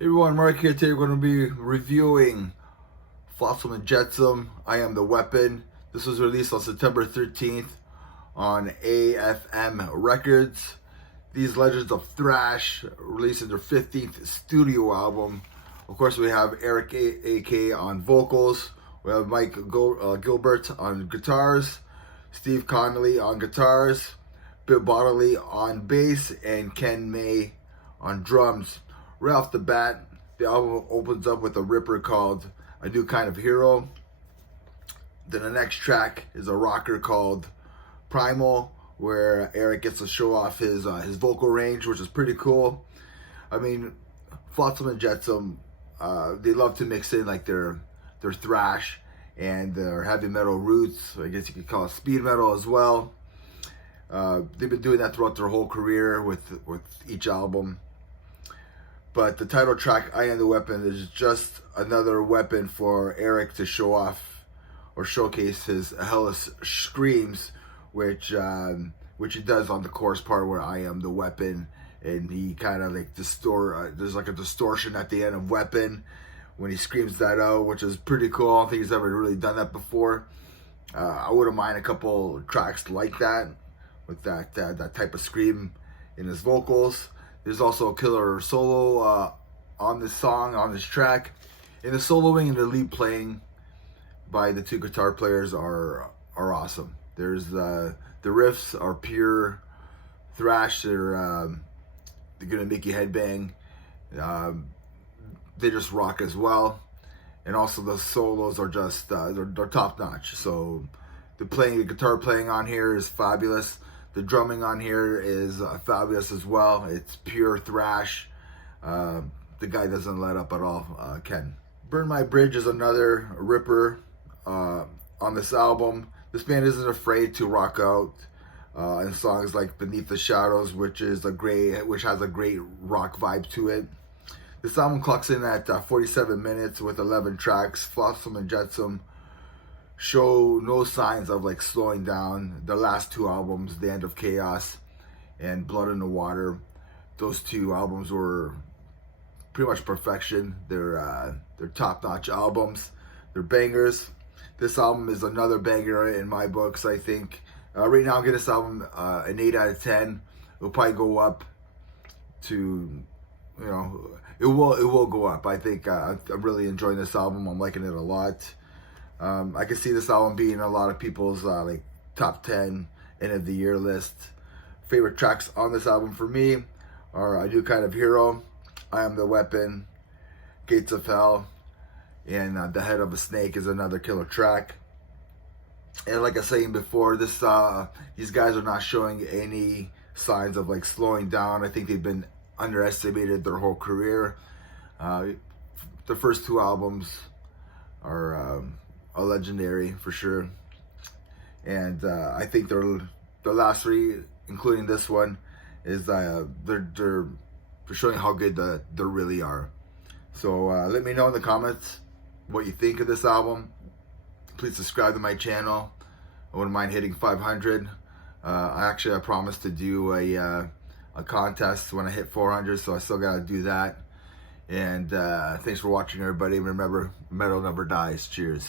Hey everyone, Mark here. Today we're going to be reviewing Flotsam and Jetsam, I Am the Weapon. This was released on September 13th on AFM Records. These Legends of Thrash releasing their 15th studio album. Of course, we have Eric A.K. on vocals. We have Mike Gilbert on guitars, Steve Connolly on guitars, Bill Bodley on bass, and Ken May on drums. Right off the bat, the album opens up with a ripper called A New Kind of Hero. Then the next track is a rocker called Primal, where Eric gets to show off his vocal range, which is pretty cool. I mean, Flotsam and Jetsam, they love to mix in like their thrash and their heavy metal roots. I guess you could call it speed metal as well. They've been doing that throughout their whole career with each album. But the title track, I Am the Weapon, is just another weapon for Eric to show off or showcase his hellish screams, which he does on the chorus part where I am the weapon, and he kind of like there's like a distortion at the end of weapon when he screams that out, which is pretty cool. I don't think he's ever really done that before. I wouldn't mind a couple tracks like that, with that type of scream in his vocals. There's also a killer solo on this song, on this track. And the soloing and the lead playing by the two guitar players are awesome. There's the riffs are pure thrash. They're gonna make you headbang. They just rock as well. And also the solos are just they're top notch. So the guitar playing on here is fabulous. The drumming on here is fabulous as well. It's pure thrash. The guy doesn't let up at all, Ken. Burn My Bridge is another ripper on this album. This band isn't afraid to rock out in songs like Beneath the Shadows, which has a great rock vibe to it. This album clocks in at 47 minutes with 11 tracks. Flotsam and Jetsam show no signs of like slowing down. The last two albums, The End of Chaos and Blood in the Water, those two albums were pretty much perfection. They're top-notch albums. They're bangers. This album is another banger in my books, I think. Right now I'm giving this album an 8 out of 10. It'll probably go up to, it will go up. I think I'm really enjoying this album. I'm liking it a lot. I can see this album being in a lot of people's like top 10 end of the year list. Favorite tracks on this album for me are A New Kind of Hero, I Am the Weapon, Gates of Hell, and The Head of a Snake is another killer track. And like I was saying before, these guys are not showing any signs of like slowing down. I think they've been underestimated their whole career. The first two albums are legendary for sure, and I think the last three, including this one, is they're showing how good they really are. So let me know in the comments what you think of this album. Please subscribe to my channel. I wouldn't mind hitting 500. I promised to do a contest when I hit 400, so I still gotta do that. And thanks for watching, everybody. Remember, metal never dies. Cheers.